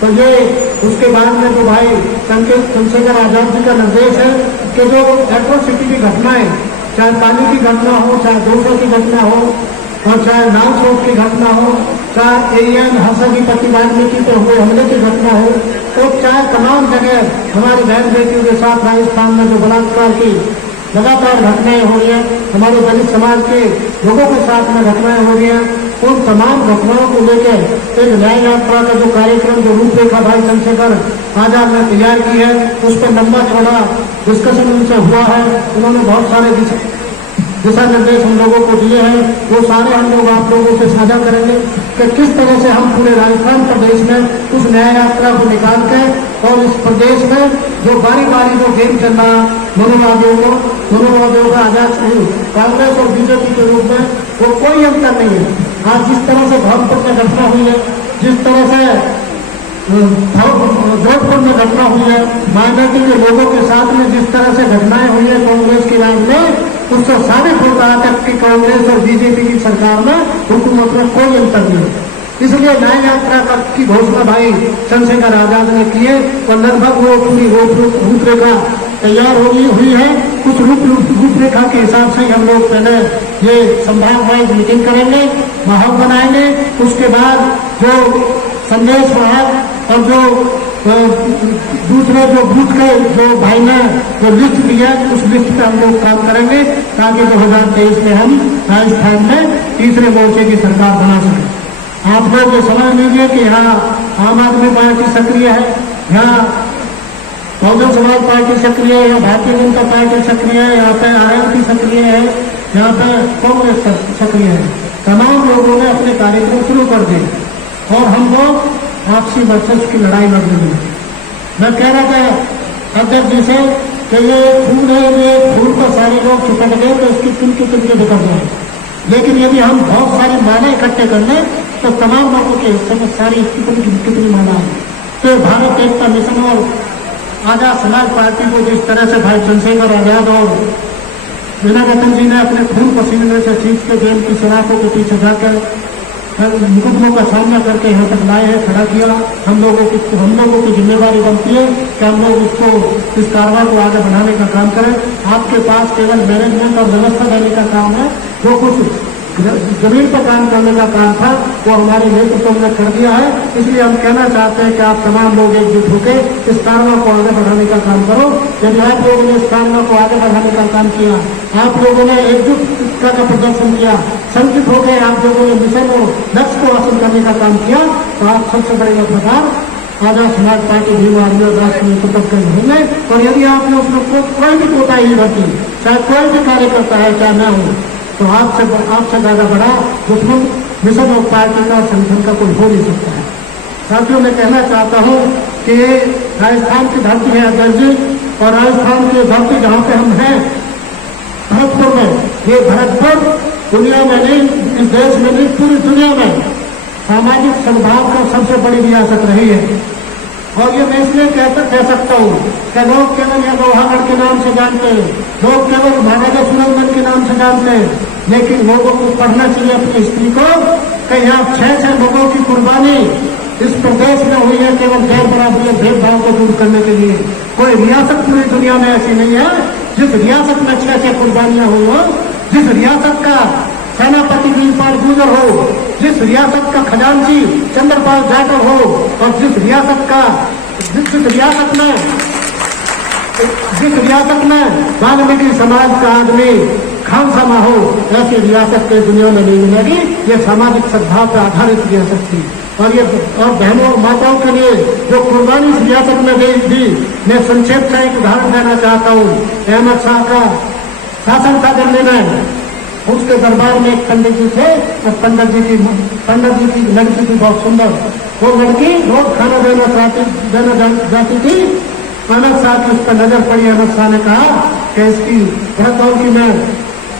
तो ये उसके बाद में जो भाई चंद्रशेखर आजाद जी का निर्देश है कि जो एट्रोसिटी की घटनाएं, चाहे पानी की घटना हो, चाहे दोषों की घटना हो, और चाहे नाव सोच की घटना हो, चाहे एएन हसन की पति वाल्मीकि पे हुए हमले की घटना हो, तो चाहे तमाम जगह हमारी बहन बेटियों के साथ राजस्थान में जो बलात्कार की लगातार घटनाएं हो रही हैं, हमारे दलित समाज के लोगों के साथ में घटनाएं हो रही हैं, उन तमाम घटनाओं को लेकर एक न्याय यात्रा का जो कार्यक्रम, जो रूपरेखा भाई चंद्रशेखर आजाद ने तैयार की है, उस पर लंबा चौड़ा डिस्कशन उनसे हुआ है। उन्होंने बहुत सारे दिशा निर्देश हम लोगों को दिए हैं, वो सारे हम लोग आप लोगों से साझा करेंगे कि किस तरह से हम पूरे राजस्थान प्रदेश में उस न्याय यात्रा को निकाल के और इस प्रदेश में जो बारी बारी जो गेम चल रहा मनोवादियों का आजाद कांग्रेस और बीजेपी के रूप में वो कोई अंतर नहीं है। आज जिस तरह से भागपुर में घटना हुई है, जिस तरह से जोधपुर में घटना हुई है, माइनॉरिटी के लोगों के साथ में जिस तरह से घटनाएं हुई है कांग्रेस के राज में, उससे साबित होता है कि कांग्रेस और बीजेपी की सरकार में हुकूमत में कोई अंतर नहीं है। इसलिए न्याय यात्रा की घोषणा भाई चंद्रशेखर आजाद ने की है और लगभग वो पूरी रूपरेखा तैयार हुई है। उस रूपरेखा के हिसाब से हम लोग पहले ये संभाग वाइज मीटिंग करेंगे, माहौल बनाएंगे, उसके बाद जो संदेश वाहक और जो दूसरे जो बूथ के जो भाई ने जो लिस्ट दिया, उस लिस्ट पे हम लोग काम करेंगे ताकि 2023 में हम राजस्थान में तीसरे मोर्चे की सरकार बना सकें। आप लोग ये समझ लीजिए कि यहाँ आम आदमी पार्टी सक्रिय है, यहाँ बहुजन समाज पार्टी सक्रिय है, यहाँ भारतीय जनता पार्टी सक्रिय है, यहाँ पे आरएलपी सक्रिय है, यहाँ पे कांग्रेस सक्रिय है। तमाम लोगों ने अपने कार्यक्रम शुरू कर दिए और हम लोग आपसी वर्चस्व की लड़ाई लड़ रही है। मैं कह रहा था अध्यक्ष जी से कि ये फूल है, ये फूल पर सारे लोग चिपक गए तो इसकी तिनके बिखर जाए, लेकिन यदि हम बहुत सारी माला इकट्ठे कर लें तो तमाम लोगों के हिस्से में सारी कितनी माला है। तो भारत एकता मिशन और आजाद समाज पार्टी को जिस तरह से भाई चंद्रशेखर आजाद और वीना रतन जी ने अपने खून पसीने से खींच के जेल की सलाखों के पीछे जाकर मुकदमों का सामना करके यहाँ तक लाए हैं, खड़ा किया, हम लोगों की जिम्मेदारी बनती है कि हम लोग इस कार्रवाई को आगे बढ़ाने का काम करें। आपके पास केवल मैनेजमेंट और व्यवस्था देने का काम है, जो कुछ जमीन पर काम करने का काम था वो हमारे नेतृत्व ने कर दिया है। इसलिए हम कहना चाहते हैं कि आप तमाम लोग एकजुट होकर इस कार्रवाई को आगे बढ़ाने का काम करो। यदि आप लोगों ने इस कार्रवाई को आगे बढ़ाने का काम किया, आप लोगों ने एकजुटता का प्रदर्शन किया, संकित हो गए, आप लोगों ने मिशन और लक्ष्य को हासिल करने का काम किया, तो आप सबसे बड़े प्रकार आजाद समाज पार्टी भीम आर्मी और राष्ट्र में कृतज्ञ होंगे। और यदि आपने उसमें कोई भी कोताही बरती, चाहे कोई भी कार्यकर्ता है चाहे मैं हूँ, तो आपसे ज्यादा बड़ा दुश्मन मिशन और पार्टी का संगठन का कोई हो नहीं सकता है। साथियों, मैं कहना चाहता हूँ कि राजस्थान की धरती है अध्यक्ष जी, और राजस्थान की धरती जहाँ पे हम हैं भरतपुर में, ये भरतपुर दुनिया में नहीं, इस देश में नहीं, पूरी दुनिया में सामाजिक सद्भाव का सबसे बड़ी रियासत रही है। और ये मैं इसलिए कह सकता हूँ कि लोग केवल यहाँ लोहागढ़ के नाम से जानते हैं, लोग केवल महाराजा सुरेंद्र के नाम से जानते हैं, लेकिन लोगों को पढ़ना चाहिए अपनी हिस्ट्री को कि यहाँ 6 लोगों की कुर्बानी इस प्रदेश में हुई है केवल गैर बराबरी भेदभाव को दूर करने के लिए। कोई रियासत पूरी दुनिया में ऐसी नहीं है जिस रियासत में 6 कुर्बानियां हुई हो, जिस रियासत का सेनापति वीरपाल गुर्जर हो, जिस रियासत का खजांची चंद्रपाल जाटव हो, और जिस रियासत में वाल्मीकि समाज का आदमी खानसामा हो, ऐसी रियासत के दुनिया में नहीं मिलेगी। ये सामाजिक सद्भाव पर आधारित रियासत थी, और बहनों और माताओं के लिए जो कुर्बानी इस रियासत में दी, मैं संक्षेप से एक उदाहरण देना चाहता हूँ। अहमद शाह का शासन था दिल्ली में, उसके दरबार में एक पंडित जी थे, और पंडित जी की लड़की थी बहुत सुंदर। वो लड़की रोज खाना देना जाती थी। अहमद शाह की उस पर नजर पड़ी। अहमद शाह ने कहा कि इसकी भरतौर की मैं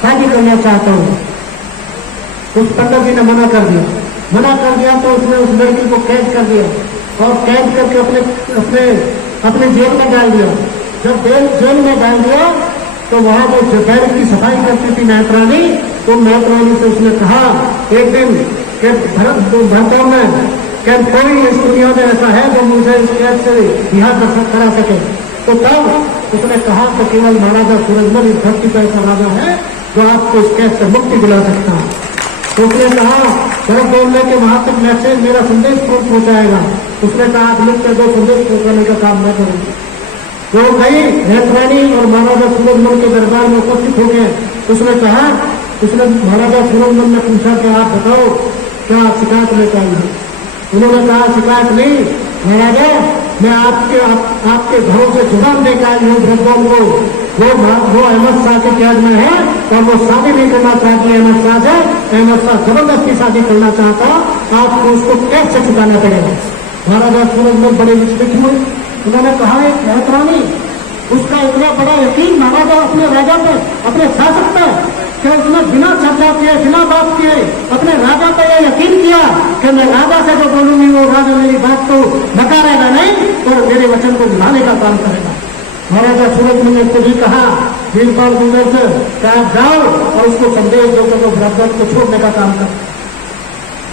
शादी करना चाहता हूँ। उस पंडित जी ने मना कर दिया तो उसने उस लड़की को कैद कर दिया, और कैद करके अपने जेल में डाल दिया। जब जेल में डाल दिया तो वहां वो जबैर की सफाई करती थी मैत्रानी, तो मैत्रानी से उसने कहा एक दिन कि भरतौर में क्या कोई इस दुनिया में ऐसा है जो मुझे इस कैद से रिहा करा सके। तो तब उसने कहा तो केवल महाराजा सूरजमल इस धरती पर ऐसा राजा है जो आपको इस कैद से मुक्ति दिला सकता है। तो उसने कहा जब बोलने के वहां तक मैसेज मेरा संदेश कौन पहुंचाएगा? उसने कहा आप लोग दो संदेश पहुंचाने का काम मैं करूंगा। वो गई नेत्रानी और महाराजा सूरजमल के दरबार में उपस्थित हो गए। उसने महाराजा सूरजमल ने पूछा कि आप बताओ क्या शिकायत लेकर आई है? उन्होंने कहा शिकायत नहीं महाराजा, मैं आपके घरों से जुबान देकर आई हूँ भगवान को। वो अहमद शाह के कैद में है और वो शादी नहीं करना चाहती अहमद शाह से। अहमद शाह जबरदस्ती शादी करना चाहता, आपको उसको कैद से छुटाना पड़ेगा। महाराजा सूरजमल बड़े विचलित हुए। उन्होंने कहा एक मेहतरानी उसका इतना बड़ा यकीन महाराजा अपने राजा पे, अपने शासक पे, कि उसने बिना चर्चा किए बिना बात किए अपने राजा पे यह यकीन किया कि मैं राजा से जो बोलूंगी वो राजा मेरी बात को नकारेगा नहीं और मेरे वचन को निभाने का काम करेगा। महाराजा सूरजमल ने खुद ही कहा वीरपाल गुर्जर से कि आप जाओ और उसको संदेश दो कि वो ब्रह्मदत्त को छोड़ने का काम कर।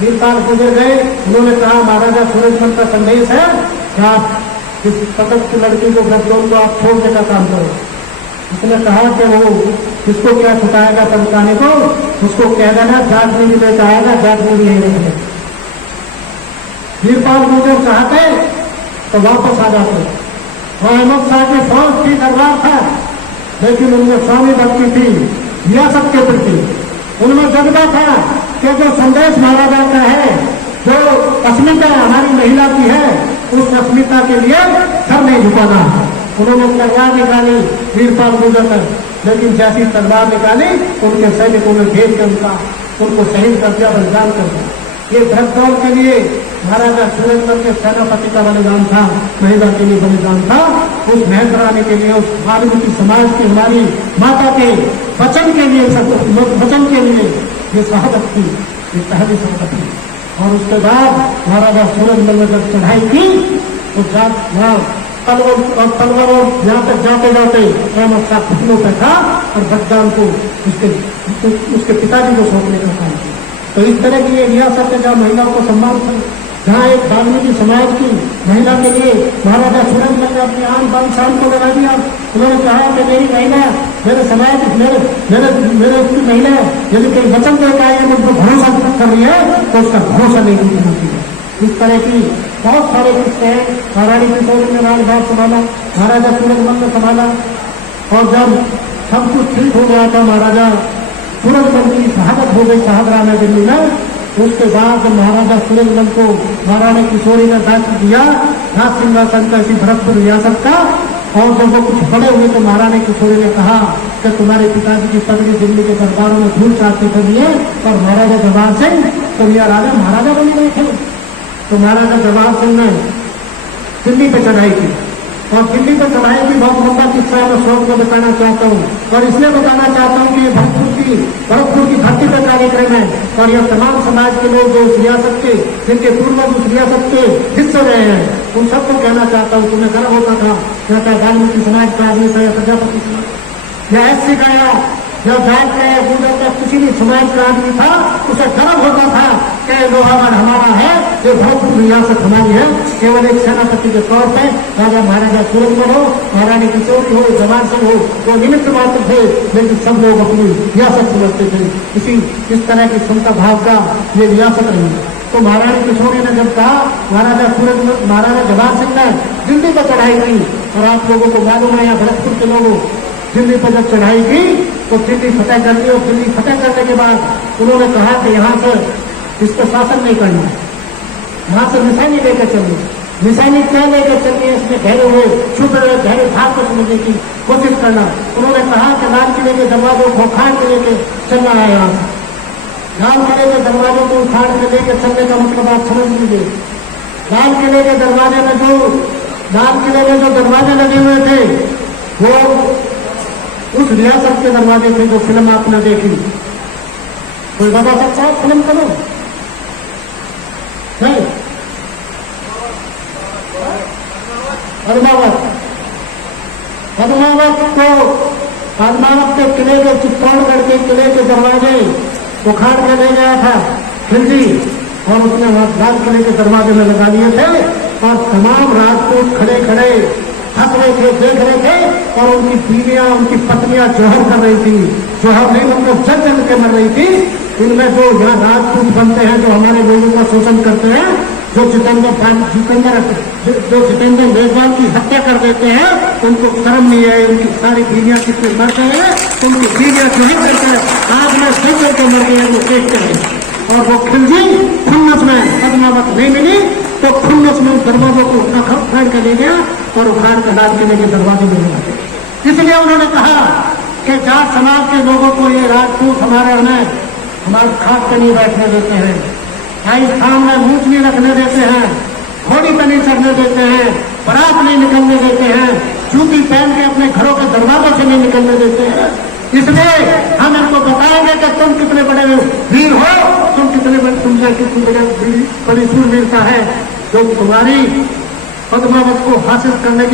वीरपाल गुर्जर गए। उन्होंने कहा महाराजा सूरजमल का संदेश है कि आप इस तखत की लड़की को ब्रह्मदत्त को आप छोड़ने का काम करो। उसने कहा कि वो किसको क्या छुटाएगा तमकाने को, उसको कह देना जाट में भी लेकर आएगा, जाट में भी नहीं रहेगा। वीरपाल गुर्जर चाहते तो वापस आ जाते। अहमद शाह की फौज थी, दरबार था, लेकिन उनमें स्वामी भक्ति थी रियासत के प्रति। उनमें जज्बा था कि जो संदेश महाराजा का है, जो अस्मिता हमारी महिला की है, उस अस्मिता के लिए सर नहीं झुकाना है। उन्होंने तलवार निकाली वीरपाल गुर्जर पर, लेकिन जैसी तलवार निकाली उनके सैनिकों ने घेर कर उनको शहीद कर दिया, बलिदान कर दिया। ये भरतौल के लिए महाराजा सूरजमल के सेनापति का बलिदान था, महिला के लिए बलिदान था। उस मेहतरानी के लिए, उस वाल्मीकि समाज की हमारी माता के वचन के लिए, वचन के लिए ये शहादत थी, ये पहली शहादत थी। और उसके बाद महाराजा सूरजमल ने जब चढ़ाई की तो तलवारों यहाँ तक जाते जाते अहमद शाह घुटनों पे था और बगदान को उसके पिताजी को सौंपने का काम किया। तो इस तरह की ये रियासत है जहाँ महिलाओं को सम्मान था, जहाँ एक वाल्मीकि समाज की महिला के लिए महाराजा सूरजमल ने अपनी आन बान शान को लगा दिया। उन्होंने कहा कि मेरी महिला, मेरे समाज, मेरे उसकी महिला यदि कोई वचन देकर आई है, मुझ पर भरोसा कर रही है तो उसका भरोसा नहीं टूटना चाहिए। इस तरह की बहुत सारे किस्से हैं। महारानी किशोरी ने राजभाग संभाला, महाराजा सूरजमल ने संभाला। और जब सब कुछ ठीक हो गया था, महाराजा सूरजमल की शहादत हो गई शाहदरा में दिल्ली में। उसके बाद महाराजा सूरजमल को महारानी किशोरी ने दायित्व दिया राज सिंहासन का, इसी भरतपुर रियासत का। और जब वो कुछ बड़े हुए तो महारानी किशोरी ने कहा कि तुम्हारे पिताजी की पगड़ी दिल्ली के दरबारों में धूल चाटते थे लिए और महाराजा जवाहर सिंह तो यह राजा महाराजा बने गए थे। तो महाराजा जवाहर सिंह ने दिल्ली पर चढ़ाई की और दिल्ली पर चढ़ाई की बहुत लंबा किस्सा मैं शौक में बताना चाहता हूँ। और इसलिए बताना चाहता हूँ कि ये भरतपुर की धरती पर कार्यक्रम है और यह तमाम समाज के लोग जो इस रियासत के, जिनके पूर्वज उस रियासत के हिस्से रहे हैं, उन सबको कहना चाहता हूँ। तुम्हें गर्व होता था चाहे वाल्मीकि समाज का आदमी था या प्रजापति समाज या एससी का या जाट का या गुर्जर का, किसी भी समाज का आदमी था, उसे गर्व होता था कि लोहागढ़ हमारा है, ये भरतपुर रियासत हमारी है। केवल एक सेनापति के तौर पर राजा महाराजा सूरजमल हो, महारानी किशोरी हो, जवाहर सिंह हो, वो निमित्त मात्र थे, लेकिन सब लोग अपनी रियासत समझते थे। इस तरह की क्षमता भाव का ये रियासत रही। तो महारानी किशोरी ने जब कहा, महाराजा सूरजमल, महाराजा जवाहर सिंह ने दिल्ली पर चढ़ाई की और आप लोगों को मालूम है या भरतपुर के लोगों दिल्ली पर जब चढ़ाई की तो दिल्ली फतेह कर ली। और दिल्ली फतेह करने के बाद उन्होंने कहा कि यहाँ से इस पर शासन नहीं करना, यहाँ से निशानी लेकर चलिए। निशानी क्या लेकर चलिए? इसमें घेरे हुए छुप रहे घेरे भाग को समझने की कोशिश करना। उन्होंने कहा कि लाल किले के दरवाजों को उखाड़ के लेके चलना है। यहाँ लाल किले के दरवाजों को उखाड़ के लेकर चलने का मतलब आप समझ लीजिए। लाल किले के दरवाजे में जो दरवाजे लगे हुए थे वो उस रियासत के दरवाजे थे जो फिल्म आपने देखी। कोई बता सकता है फिल्म करो? नहीं, पद्मावत के किले के, चित्तौड़गढ़ के किले के दरवाजे उखाड़ के ले गया था खिलजी और उसने लाल किले के दरवाजे में लगा लिए थे और तमाम राजपूत खड़े खड़े हंस रहे थे, देख रहे थे, और उनकी बीवियां, उनकी पत्नियां जोहर कर रही थी। जोहर नहीं, उनको जल जल के मर रही थी। इनमें जो यहाँ राजपूत बनते हैं, जो हमारे लोगों का शोषण करते हैं, जो जितेंद्र मेघवाल की हत्या कर देते हैं, उनको शर्म नहीं है। उनकी सारी बीवियां कितनी मर गए हैं, उनकी बीवियां चुनी करके आग में सिर करके मर गए हैं, वो देखते हैं। और वो खिलजी खुन्नस में पद्मावत नहीं मिली तो खुन्नस में दरवाजों को उखाड़ कर ले गया और उखाड़ कर लाल किले के दरवाजे में लगा दिया। इसलिए उन्होंने कहा कि जाट समाज के लोगों को ये राजपूत हमारे खाट पर नहीं बैठने देते हैं, स्थान में मूछ नहीं रखने देते हैं, घोड़ी पर नहीं चढ़ने देते हैं, बारात नहीं निकलने देते हैं, जूती पहन के अपने घरों के दरवाजों से नहीं निकलने देते हैं। इसलिए हम इनको बताएंगे कि तुम कितने बड़े वीर हो, तुम कितने बड़ी शूरवीरता है जो तुम्हारी पद्मावत को हासिल करने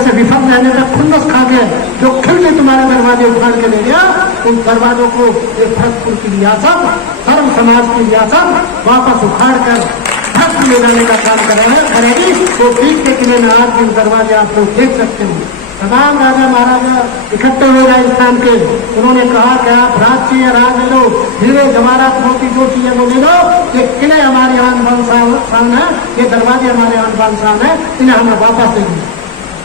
से विफल रहने तक खुन्नस खा के जो खिलके तुम्हारे दरवाजे उखाड़ के ले गया, उन दरवाजों को एक भरतपुर की रियासत, सर्व समाज की रियासत वापस उखाड़ कर भक्त ले जाने का काम करेगी। तो बीच के किले में आज उन दरवाजे आप लोग देख सकते हो। तमाम राजा महाराजा इकट्ठे हुए राजस्थान के, उन्होंने कहा कि आप राज चाहिए राज ले लो, हीरे जवाहरात मोती जो चाहिए वो ले लो, ये किले हमारे आन बान शान है, ये दरवाजे हमारे आन बान शान है, इन्हें हमें वापस देंगे।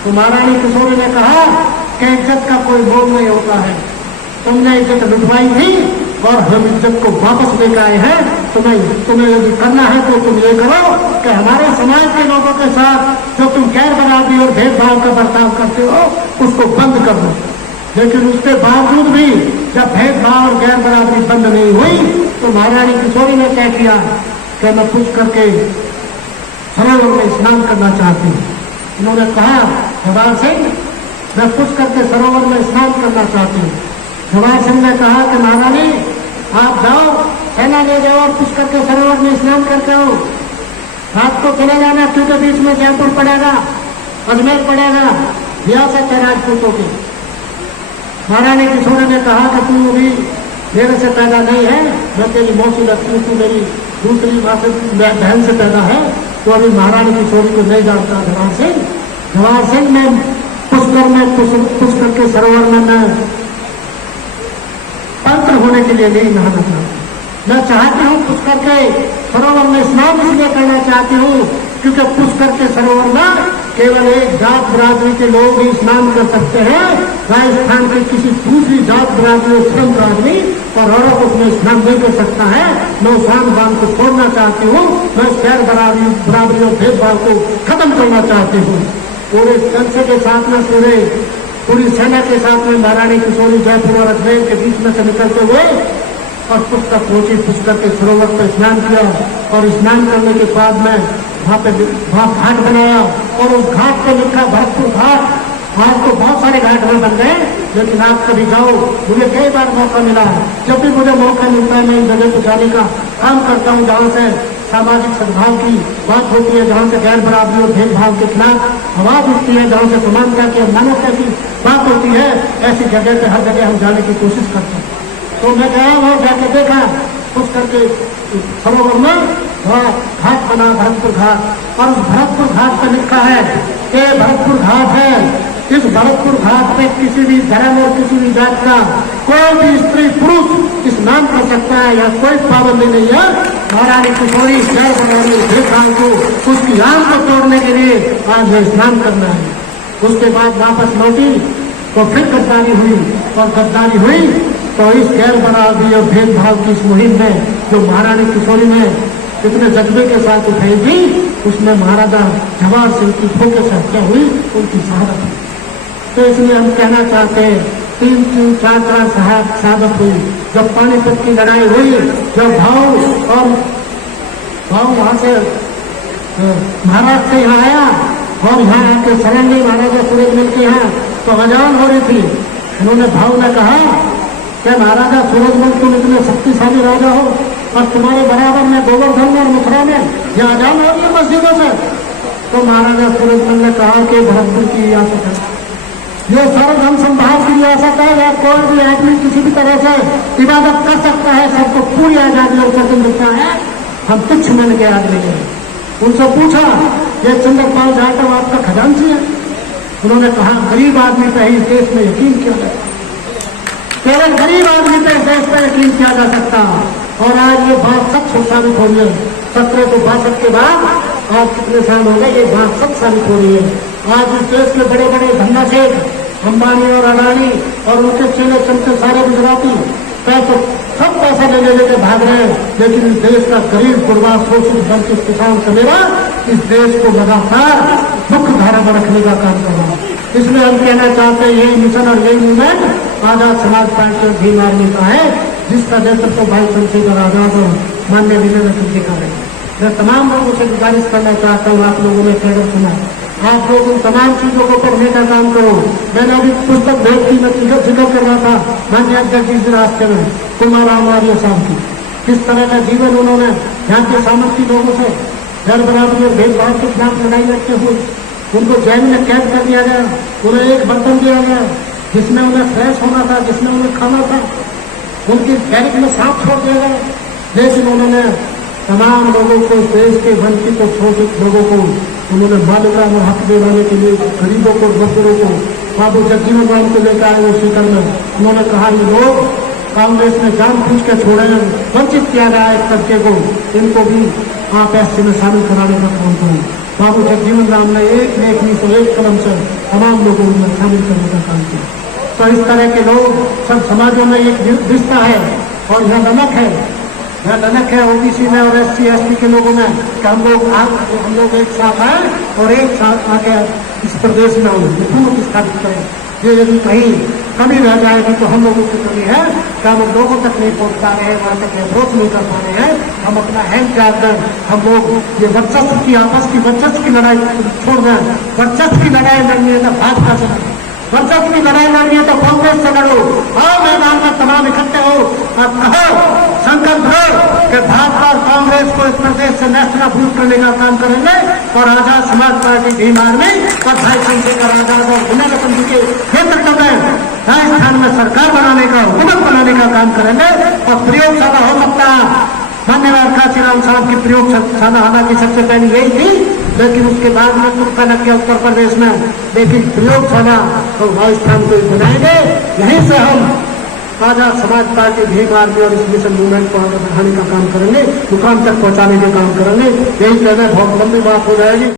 तो महारानी किशोरी ने कहा कि इज्जत का कोई मोल नहीं होता है, तुमने इज्जत लुटवाई थी और हम इज्जत को वापस लेकर आए हैं। तुम्हें यदि करना है तो तुम ये करो कि हमारे समाज के लोगों के साथ जो तुम गैर बराबरी और भेदभाव का बर्ताव करते हो उसको बंद कर दो। लेकिन उसके बावजूद भी जब भेदभाव और गैर बराबरी बंद नहीं हुई तो महारानी किशोरी ने क्या किया कि मैं पूछ करके सरोवर में स्नान करना चाहती हूँ। उन्होंने कहा जवाहर सिंह, मैं पूछ करके सरोवर में स्नान करना चाहती हूँ। जवाहर सिंह ने कहा कि महारानी आप जाओ, सेना ले जाओ और पूछ करके सरोवर में स्नान करके आओ। रात को चले जाना क्योंकि बीच में जयपुर पड़ेगा, अजमेर पड़ेगा, रियासत है राजपूतों की। महारानी किशोरी ने कहा कि तू अभी मेरे से पैदा नहीं है, मैं तेरी मौसी लगती हूँ, तू मेरी दूसरी माँ से बहन से पैदा है, तो अभी महारानी किशोरी को नहीं जानता जवाहर सिंह। जवाहर सिंह ने पुष्कर में पुष्कर के सरोवर में मैं पवित्र होने के लिए नहीं नहाना चाहती। मैं चाहती हूँ पुष्कर के सरोवर में स्नान इसलिए करना चाहती हूँ क्योंकि पुष्कर के सरोवर में केवल एक जात बिरादरी के लोग ही स्नान कर सकते हैं। राजस्थान के किसी दूसरी जात बिरादरी श्रम आदमी और औरत उसमें स्नान नहीं कर सकता है। मैं उस बांध को छोड़ना चाहती हूँ, मैं उस गैर बराबरी और भेदभाव को खत्म करना चाहती हूँ। पूरे जलसे के साथ में पूरी सेना के साथ में महारानी किशोरी जयपुर और अजमेर के बीच में से निकलते हुए और पुष्कर पहुंची। पुष्कर के सरोवर पर स्नान किया और स्नान करने के बाद में वहाँ घाट बनाया और उस घाट पर लिखा भरतपुर घाट। आज तो बहुत सारे घाट में बन गए, लेकिन आप कभी जाओ, मुझे कई बार मौका मिला है, जब भी मुझे मौका मिलता है मैं इन जगह पर जाने का काम करता हूँ जहाँ से सामाजिक सद्भाव की बात होती है, जहाँ से गैर बराबरी और भेदभाव के खिलाफ आवाज उठती है, जहाँ से समानता की और मानवता की बात होती है। ऐसी जगह पे हर जगह हम जाने की कोशिश करते हैं। तो मैं गया वहाँ जाके देखा पुष्कर के सरोवर में वहाँ घाट बना भरतपुर घाट, और उस भरतपुर घाट पर लिखा है कि भरतपुर घाट है। इस भरतपुर घाट पे किसी भी धर्म और किसी भी जात का कोई भी स्त्री पुरुष स्नान कर सकता है, या कोई पाबंदी नहीं है। महारानी किशोरी गैर बराबरी भेदभाव को उसकी आंख को तोड़ने के लिए आज स्नान करना है। उसके बाद वापस लौटी तो फिर गद्दारी हुई, और गद्दारी हुई तो इस गैर बराबरी और भेदभाव की इस मुहिम में जो महारानी किशोरी ने इतने जज्बे के साथ उठाई थी, उसमें महाराजा जवाहर सिंह की ठोके से हत्या हुई, उनकी शहादत हुई। तो इसलिए हम कहना चाहते हैं 3-3, 4-4 शहादत हुई। जब पानीपत की लड़ाई हुई, जब भाव वहां से महाराज से यहाँ आया और यहाँ आके शरण ली महाराजा सूरजमल के यहाँ, तो अजान हो रही थी। उन्होंने भाव ने कहा कि महाराजा सूरजमल तुम इतने शक्तिशाली राजा हो और तुम्हारे बराबर में गोवर्धन और मथुरा में यह अजान हो रही है मस्जिदों से। तो महाराजा सूरजमल ने कहा कि भरतपुर की रियासत है, ये सर्वधर्म संभाव की रियासत है, या कोई भी आदमी किसी भी तरह से इबादत कर सकता है, सबको पूरी आजादी और स्वतंत्रता है। हम तुच्छ मन के आदमी हैं, उनसे पूछा, ये चंद्रपाल जाटव आपका खजांची है? उन्होंने कहा, गरीब आदमी पे इस देश में यकीन किया जाए, केवल गरीब आदमी पे इस देश पर यकीन किया जा सकता। और आज ये बात सच साबित हो रही है। 1762 के बाद आज कितने साल हो गए, ये बात सच साबित हो रही है। आज इस देश के बड़े बड़े धन्ना सेठ अंबानी और अडानी और उनके चेले चमचे सारे गुजराती पैसे सब पैसा लेके भाग रहे हैं, लेकिन इस देश का गरीब गुरबा शोषित वंचित किसान चलेगा इस देश को लगातार दुख धारा में रखने का काम कर रहा है। इसलिए हम कहना चाहते हैं, यही मिशन और यही मूवमेंट आजाद समाज पार्टी और भीम आर्मी का है, जिसका नेतृत्व भाई चंद्रशेखर आजाद और माननीय विनय सिंह जी कर रहे हैं। मैं तमाम लोगों से गुजारिश करना चाहता हूँ, आप लोगों ने कैडर सुना, आप लोग उन तमाम चीजों को पढ़ने का काम करो। मैंने अभी पुस्तक भेज की, मैं जिक्र कर रहा था माननीय अध्यक्ष जी रास्ते में, कुमार आचार्य साहब की, किस तरह का जीवन उन्होंने यहाँ के सामर्थ्य लोगों से घर बराबरी और भेदभाव के खिलाफ लड़ाई लड़ते हुए उनको जेल में कैद कर दिया गया, उन्हें एक बर्तन दिया गया जिसमें उन्हें फ्रेश होना था, जिसमें उन्हें खाना था, उनकी बैरक में सांप छोड़ दिया गया। लेकिन उन्होंने तमाम लोगों को, देश के वंचित और शोषित लोगों को उन्होंने बालिका में हक दिलाने के लिए, गरीबों को, मजदूरों को, बाबू जगजीवन राम को लेकर आए वो शिखर में उन्होंने कहा, ये लोग कांग्रेस ने जानबूझ के छोड़े, वंचित किया गया एक तबके को, इनको भी आप ऐसे में शामिल कराने का काम करें। बाबू जगजीवन राम ने एक लेखनी से, एक कलम से तमाम लोगों में शामिल करने का काम किया। तो इस तरह के लोग सब समाजों में एक रिश्ता है और यह नमक है, यह नमक है ओबीसी में और SC ST के लोगों में कि हम लोग एक साथ आए और एक साथ आके इस प्रदेश में हुकूमत स्थापित करें। ये यदि कहीं कमी रह जाएगी तो हम लोगों की कमी है कि हम लोगों तक नहीं पहुंच पा रहे हैं, वहां तक अप्रोच नहीं कर पा रहे हैं। हम अपना हैंड जाकर हम लोग ये वर्चस्व की, आपस की वर्चस्व की लड़ाई छोड़ दें। वर्चस्व की लड़ाई लड़नी है तो भाजपा से लड़ो, वर्चस्व की लड़ाई लड़नी है तो कांग्रेस से लड़ो। आओ मैदान में तमाम इकट्ठे हो और कहो, संकल्प लो कि भाजपा और कांग्रेस को इस प्रदेश से नेस्तनाबूद करने का काम करेंगे और आजाद समाज पार्टी भीम आर्मी और भाई चंद्रशेखर आजाद और विनय सिंह जी के नेतृत्व में राजस्थान में सरकार बनाने का, हुकूमत बनाने का काम करेंगे। और प्रयोगशाला हो सकता है, मान्यवर काशीराम साहब की प्रयोगशाला हालांकि सबसे पहले यही थी, लेकिन उसके बाद में कुछ पलट के उत्तर प्रदेश में, लेकिन प्रयोगशाला तो राजस्थान को बनाएंगे। यहीं से हम आजाद समाज पार्टी भीम आर्मी और इस मिशन मूवमेंट को आगे बढ़ाने का काम करेंगे, मुकाम तक पहुंचाने का काम करेंगे। यही कहना बहुत लंबी बात हो जाएगी।